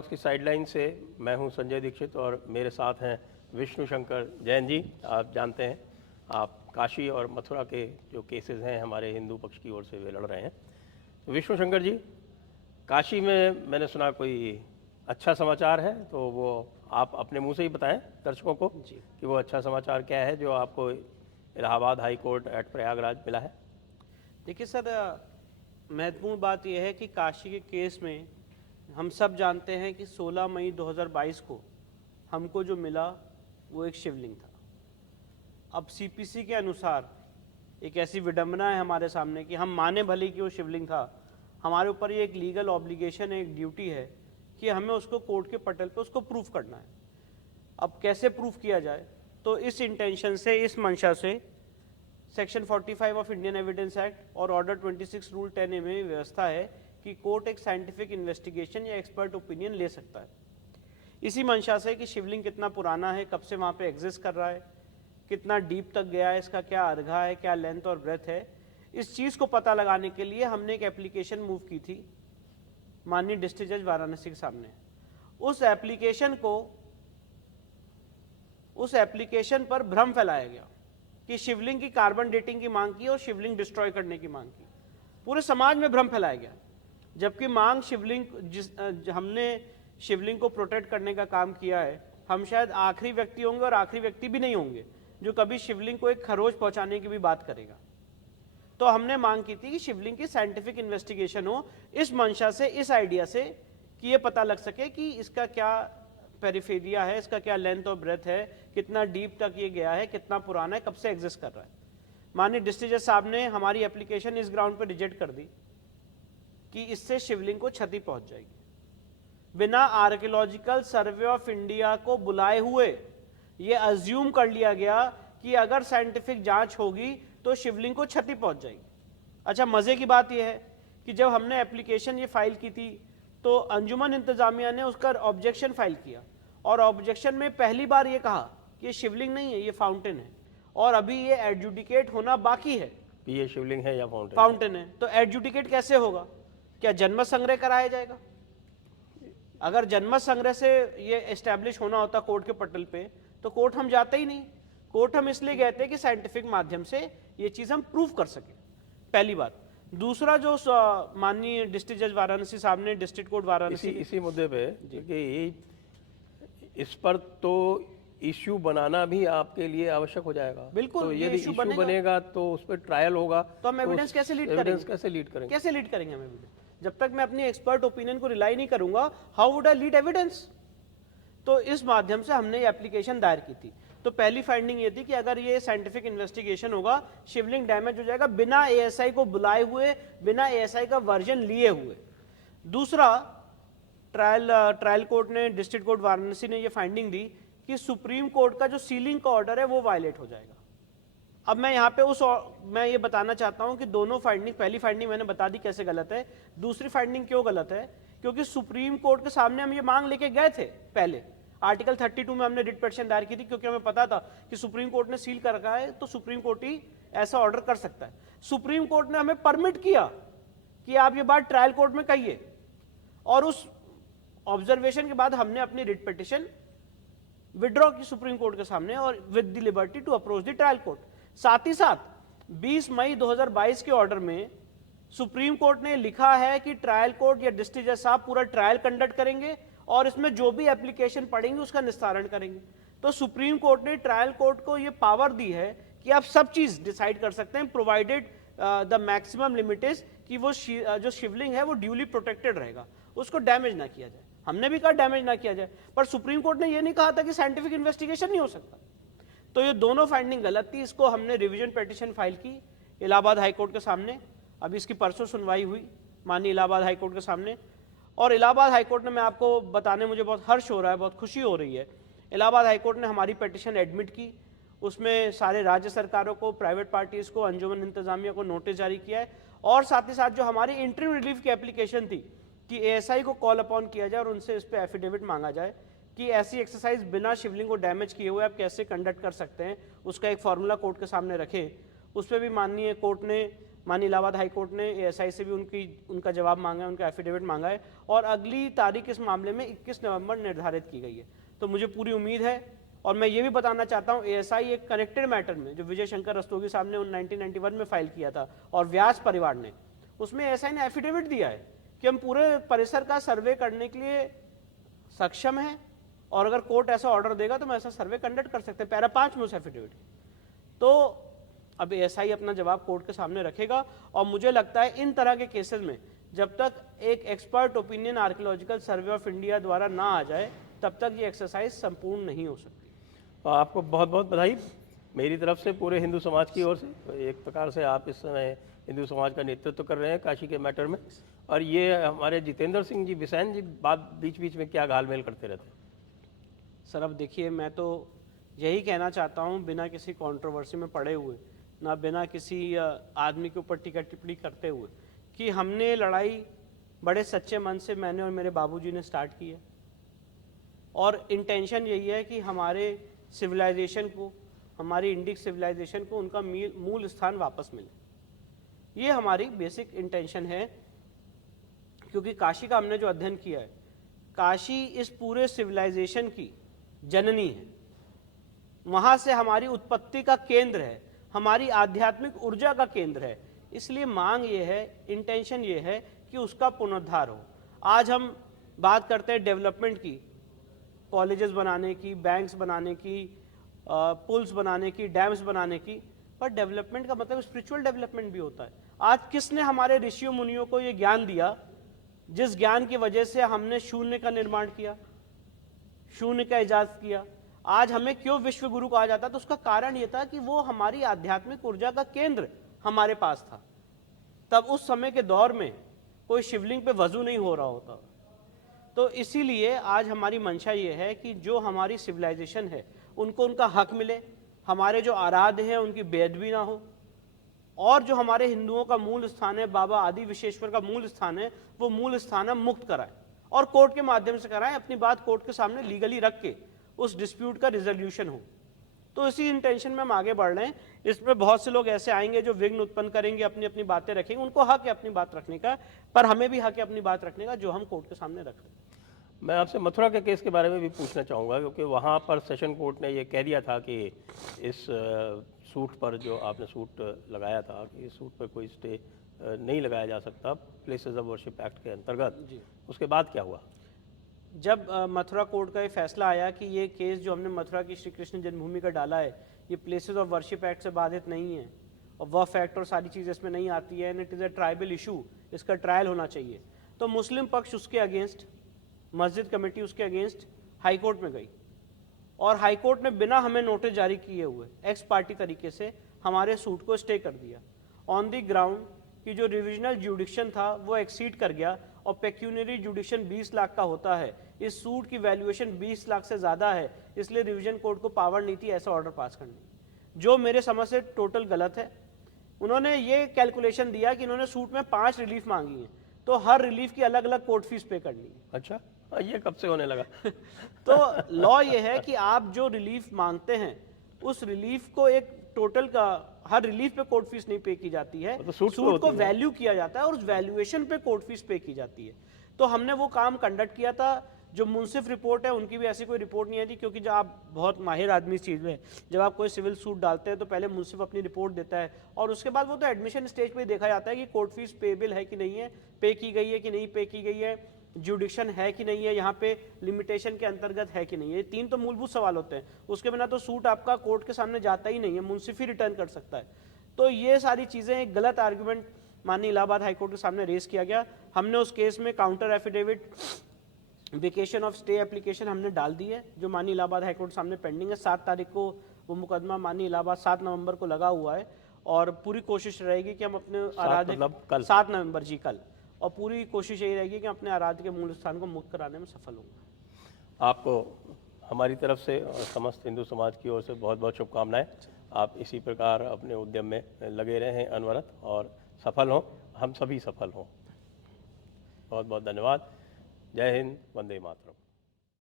Talks की sideline से मैं हूं संजय दीक्षित और मेरे साथ हैं विष्णु शंकर जैन जी। आप जानते हैं, आप काशी और मथुरा के जो केसेस हैं हमारे हिंदू पक्ष की ओर से वे लड़ रहे हैं। तो विष्णु शंकर जी, काशी में मैंने सुना कोई अच्छा समाचार है, तो वो आप अपने मुंह से ही बताएं दर्शकों को कि वो अच्छा समाचार क्या है जो आपको Allahabad high court at Prayagraj मिला है। देखिए सर, महत्वपूर्ण बात यह है कि काशी के केस में हम सब जानते हैं कि 16 मई 2022 को हमको जो मिला वो एक शिवलिंग था। अब सीपीसी के अनुसार एक ऐसी विडंबना है हमारे सामने कि हम माने भले कि वो शिवलिंग था, हमारे ऊपर ये एक लीगल ऑब्लिगेशन है, एक ड्यूटी है कि हमें उसको कोर्ट के पटल पे उसको प्रूफ करना है। अब कैसे प्रूफ किया जाए, तो इस इंटेंशन से, इस मंशा से section 45 of Indian evidence act और ऑर्डर 26 रूल 10A में व्यवस्था है कि कोर्ट एक साइंटिफिक इन्वेस्टिगेशन या एक्सपर्ट ओपिनियन ले सकता है। इसी मंशा से कि शिवलिंग कितना पुराना है, कब से वहाँ पे एग्जिस्ट कर रहा है, कितना डीप तक गया है, इसका क्या अर्घा है, क्या लेंथ और ब्रेथ है, इस चीज़ को पता लगाने के लिए हमने एक एप्लीकेशन मूव की थी माननीय डिस्ट्रिक्ट जज वाराणसी के सामने। उस एप्लीकेशन पर भ्रम फैलाया गया कि शिवलिंग की कार्बन डेटिंग की मांग की और शिवलिंग डिस्ट्रॉय करने की मांग की। पूरे समाज में भ्रम फैलाया गया, जबकि मांग हमने शिवलिंग को प्रोटेक्ट करने का काम किया है। हम शायद आखिरी व्यक्ति होंगे और आखिरी व्यक्ति भी नहीं होंगे जो कभी शिवलिंग को एक खरोच पहुंचाने की भी बात करेगा। तो हमने मांग की थी कि शिवलिंग की साइंटिफिक इन्वेस्टिगेशन हो, इस मंशा से, इस आइडिया से कि ये पता लग सके कि इसका क्या पेरिफेरिया है, इसका क्या लेंथ और ब्रेथ है, कितना डीप तक ये गया है, कितना पुराना है, कब से एग्जिस्ट कर रहा है। माननीय डिस्ट्रिक्ट जज साहब ने हमारी एप्लीकेशन इस ग्राउंड पर रिजेक्ट कर दी कि इससे शिवलिंग को क्षति पहुंच जाएगी। बिना आर्कियोलॉजिकल सर्वे ऑफ इंडिया को बुलाए हुए ये अज्यूम कर लिया गया कि अगर साइंटिफिक जांच होगी तो शिवलिंग को क्षति पहुंच जाएगी। अच्छा, मजे की बात यह है कि जब हमने एप्लीकेशन ये फाइल की थी तो अंजुमन इंतजामिया ने उसका ऑब्जेक्शन फाइल किया और ऑब्जेक्शन में पहली बार ये कहा कि ये शिवलिंग नहीं है, ये फाउंटेन है, और अभी ये एडजुडिकेट होना बाकी है कि ये शिवलिंग है या फाउंटेन है। तो एडजुडिकेट कैसे होगा? क्या जनमत संग्रह कराया जाएगा? अगर जनमत संग्रह से ये एस्टैब्लिश होना होता कोर्ट के पटल पे तो कोर्ट हम जाते ही नहीं। कोर्ट हम इसलिए गए थे कि साइंटिफिक माध्यम से ये चीज हम प्रूव कर सके, पहली बात। दूसरा, जो माननीय डिस्ट्रिक्ट जज वाराणसी साहब ने डिस्ट्रिक्ट कोर्ट वाराणसी इसी मुद्दे पे कि इस पर तो इश्यू बनाना भी आपके लिए आवश्यक हो जाएगा। बिल्कुल, तो यदि इश्यू बनेगा तो उस पर ट्रायल होगा, तो हम एविडेंस कैसे लीड करेंगे? कैसे लीड करेंगे हम एविडेंस? जब तक मैं अपनी एक्सपर्ट ओपिनियन को रिलाई नहीं करूंगा, how would I lead evidence? तो इस माध्यम से हमने ये एप्लीकेशन दायर की थी। तो पहली फाइंडिंग ये थी कि अगर ये साइंटिफिक इन्वेस्टिगेशन होगा, शिवलिंग डैमेज हो जाएगा बिना एएसआई को बुलाए हुए, बिना एएसआई का वर्जन लिए हुए। दूसरा, ट्रायल कोर्ट ने, डिस्ट्रिक्ट कोर्ट वाराणसी ने ये फाइंडिंग दी कि सुप्रीम कोर्ट का जो सीलिंग का ऑर्डर है वो वायलेट हो जाएगा। अब मैं यहाँ पे मैं ये बताना चाहता हूँ कि दोनों फाइंडिंग, पहली फाइंडिंग मैंने बता दी कैसे गलत है, दूसरी फाइंडिंग क्यों गलत है, क्योंकि सुप्रीम कोर्ट के सामने हम ये मांग लेके गए थे पहले। आर्टिकल 32 में हमने रिट पिटीशन दायर की थी, क्योंकि हमें पता था कि सुप्रीम कोर्ट ने सील कर रखा है तो सुप्रीम कोर्ट ही ऐसा ऑर्डर कर सकता है। सुप्रीम कोर्ट ने हमें परमिट किया कि आप ये बात ट्रायल कोर्ट में कहिए, और उस ऑब्जर्वेशन के बाद हमने अपनी रिट पिटीशन विड्रॉ की सुप्रीम कोर्ट के सामने और with the liberty to approach the trial court. साथ ही साथ 20 मई 2022 के ऑर्डर में सुप्रीम कोर्ट ने लिखा है कि ट्रायल कोर्ट या डिस्ट्रिक्ट जज साहब पूरा ट्रायल कंडक्ट करेंगे और इसमें जो भी एप्लीकेशन पड़ेंगे उसका निस्तारण करेंगे। तो सुप्रीम कोर्ट ने ट्रायल कोर्ट को यह पावर दी है कि आप सब चीज डिसाइड कर सकते हैं, provided the maximum limit is कि वो जो शिवलिंग है वो ड्यूली प्रोटेक्टेड रहेगा, उसको डैमेज ना किया जाए। हमने भी कहा डैमेज ना किया जाए, पर सुप्रीम कोर्ट ने यह नहीं कहा था कि साइंटिफिक इन्वेस्टिगेशन नहीं हो सकता। तो ये दोनों फाइंडिंग गलत थी। इसको हमने रिवीजन पिटीशन फाइल की इलाहाबाद हाईकोर्ट के सामने। अभी इसकी परसों सुनवाई हुई माननीय इलाहाबाद हाईकोर्ट के सामने, और इलाहाबाद हाईकोर्ट ने, मैं आपको बताने मुझे बहुत हर्ष हो रहा है, बहुत खुशी हो रही है, इलाहाबाद हाईकोर्ट ने हमारी पिटीशन एडमिट की। उसमें सारे राज्य सरकारों को, प्राइवेट पार्टीज को, अंजुमन इंतजामिया को नोटिस जारी किया है, और साथ ही साथ जो हमारी इंटरिम रिलीफ की एप्लीकेशन थी कि एएसआई को कॉल अपॉन किया जाए और उनसे इस पर एफिडेविट मांगा जाए कि ऐसी एक्सरसाइज बिना शिवलिंग को डैमेज किए हुए आप कैसे कंडक्ट कर सकते हैं, उसका एक फॉर्मूला कोर्ट के सामने रखें। उस पर भी माननीय कोर्ट ने माननीय इलाहाबाद हाई कोर्ट ने एएसआई से भी उनका जवाब मांगा है, उनका एफिडेविट मांगा है और अगली तारीख इस मामले में 21 नवंबर निर्धारित की गई है। तो मुझे पूरी उम्मीद है और मैं ये भी बताना चाहता हूँ एएसआई एक कनेक्टेड मैटर में जो विजय शंकर रस्तोगी साहब ने 1991 में फाइल किया था और व्यास परिवार ने, उसमें एएसआई ने एफिडेविट दिया है कि हम पूरे परिसर का सर्वे करने के लिए सक्षम हैं और अगर कोर्ट ऐसा ऑर्डर देगा तो हम ऐसा सर्वे कंडक्ट कर सकते हैं। पैरा 5 में उस एफिडेविट। तो अब एएसआई अपना जवाब कोर्ट के सामने रखेगा और मुझे लगता है इन तरह के केसेस में जब तक एक expert opinion archaeological survey of India द्वारा ना आ जाए तब तक ये एक्सरसाइज संपूर्ण नहीं हो सकती। तो आपको बहुत बहुत बधाई मेरी तरफ से, पूरे हिंदू समाज की ओर से। एक प्रकार से आप इस समय हिंदू समाज का नेतृत्व कर रहे हैं काशी के मैटर में। और ये हमारे जितेंद्र सिंह जी बिसेन जी बात बीच बीच में क्या घालमेल करते रहते हैं? सर अब देखिए, मैं तो यही कहना चाहता हूँ बिना किसी कंट्रोवर्सी में पड़े हुए, ना बिना किसी आदमी के ऊपर टीका टिप्पणी करते हुए, कि हमने लड़ाई बड़े सच्चे मन से मैंने और मेरे बाबूजी ने स्टार्ट की है और इंटेंशन यही है कि हमारे सिविलाइजेशन को, हमारी इंडिक सिविलाइजेशन को उनका मूल स्थान वापस मिले। ये हमारी बेसिक इंटेंशन है, क्योंकि काशी का हमने जो अध्ययन किया है, काशी इस पूरे सिविलाइजेशन की जननी है, वहाँ से हमारी उत्पत्ति का केंद्र है, हमारी आध्यात्मिक ऊर्जा का केंद्र है। इसलिए मांग ये है, इंटेंशन ये है कि उसका पुनरुद्धार हो। आज हम बात करते हैं डेवलपमेंट की, कॉलेजेस बनाने की, बैंक्स बनाने की, पुल्स बनाने की, डैम्स बनाने की, पर डेवलपमेंट का मतलब स्पिरिचुअल डेवलपमेंट भी होता है। आज किसने हमारे ऋषियों मुनियों को ये ज्ञान दिया जिस ज्ञान की वजह से हमने शून्य का निर्माण किया, शून्य का इजाद किया? आज हमें क्यों विश्व गुरु कहा जाता? तो उसका कारण यह था कि वो हमारी आध्यात्मिक ऊर्जा का केंद्र हमारे पास था। तब उस समय के दौर में कोई शिवलिंग पे वजू नहीं हो रहा होता। तो इसीलिए आज हमारी मंशा ये है कि जो हमारी सिविलाइजेशन है उनको उनका हक मिले, हमारे जो आराध्य हैं उनकी बेअदबी ना हो, और जो हमारे हिंदुओं का मूल स्थान है, बाबा आदि विश्वेश्वर का मूल स्थान है, वो मूल स्थान हम मुक्त कराएं और कोर्ट के माध्यम से कराएं, अपनी बात कोर्ट के सामने लीगली रख के उस डिस्प्यूट का रिजोल्यूशन हो। तो इसी इंटेंशन में हम आगे बढ़ रहे हैं। इसमें बहुत से लोग ऐसे आएंगे जो विघ्न उत्पन्न करेंगे, अपनी अपनी बातें रखेंगे, उनको हक है अपनी बात रखने का, पर हमें भी हक है अपनी बात रखने का जो हम कोर्ट के सामने रख रहे हैं। मैं आपसे मथुरा के केस के बारे में भी पूछना चाहूँगा, क्योंकि वहाँ पर सेशन कोर्ट ने ये कह दिया था कि इस सूट पर जो आपने सूट लगाया था कि इस सूट पर कोई स्टे नहीं लगाया जा सकता प्लेसेस ऑफ वर्शिप एक्ट के अंतर्गत। उसके बाद क्या हुआ? जब मथुरा कोर्ट का ये फैसला आया कि ये केस जो हमने मथुरा की श्री कृष्ण जन्मभूमि का डाला है ये प्लेसेस ऑफ वर्शिप एक्ट से बाधित नहीं है और वफ एक्ट और सारी चीज़ इसमें नहीं आती है, and it is a tribal issue, इसका ट्रायल होना चाहिए, तो मुस्लिम पक्ष उसके अगेंस्ट, मस्जिद कमेटी उसके अगेंस्ट हाई कोर्ट में गई और हाई कोर्ट ने बिना हमें नोटिस जारी किए हुए एक्स पार्टी तरीके से हमारे सूट को स्टे कर दिया ऑन द ग्राउंड कि जो रिविजनल जुडिक्शन था वो एक्सीड कर गया और पेक्यूनरी जुडिक्शन 20 लाख का होता है, इस सूट की वैल्यूएशन 20 लाख से ज़्यादा है, इसलिए रिवीजन कोर्ट को पावर नहीं थी ऐसा ऑर्डर पास करने, जो मेरे समझ से टोटल गलत है। उन्होंने ये कैलकुलेशन दिया कि इन्होंने सूट में 5 रिलीफ मांगी है तो हर रिलीफ की अलग अलग कोर्ट फीस पे करनी है। अच्छा, ये कब से होने लगा? तो लॉ ये है कि आप जो रिलीफ मांगते हैं उस रिलीफ को एक टोटल का हर रिलीफ पे कोर्ट फीस नहीं पे की जाती है, तो सूट को वैल्यू किया जाता है और उस वैल्यूएशन पे कोर्ट फीस पे की जाती है। तो हमने वो काम कंडक्ट किया था। जो मुंसिफ रिपोर्ट है उनकी भी ऐसी कोई रिपोर्ट नहीं आई थी, क्योंकि जब आप बहुत माहिर आदमी इस चीज़ में, जब आप कोई सिविल सूट डालते हैं तो पहले मुंसिफ अपनी रिपोर्ट देता है और उसके बाद वो तो एडमिशन स्टेज पे देखा जाता है कि कोर्ट फीस पेबल है कि नहीं है, पे की गई है कि नहीं पे की गई है, जुडिक्शन है कि नहीं है, यहाँ पे लिमिटेशन के अंतर्गत है कि नहीं है। ये 3 तो मूलभूत सवाल होते हैं, उसके बिना तो सूट आपका कोर्ट के सामने जाता ही नहीं है, मुंसिफ ही रिटर्न कर सकता है। तो ये सारी चीज़ें एक गलत आर्ग्यूमेंट माननीय इलाहाबाद हाईकोर्ट के सामने रेस किया गया। हमने उस केस में counter affidavit, vacation of stay application हमने डाल दी है जो माननीय इलाहाबाद हाईकोर्ट सामने पेंडिंग है। 7 तारीख को वो मुकदमा माननीय इलाहाबाद 7 नवंबर को लगा हुआ है और पूरी कोशिश रहेगी कि हम अपने आराध्य 7 नवंबर जी कल, और पूरी कोशिश यही रहेगी कि अपने आराध्य के मूल स्थान को मुक्त कराने में सफल होंगे। आपको हमारी तरफ से और समस्त हिंदू समाज की ओर से बहुत बहुत शुभकामनाएं। आप इसी प्रकार अपने उद्यम में लगे रहें अनवरत और सफल हों, हम सभी सफल हों। बहुत बहुत धन्यवाद। जय हिंद, वंदे मातरम।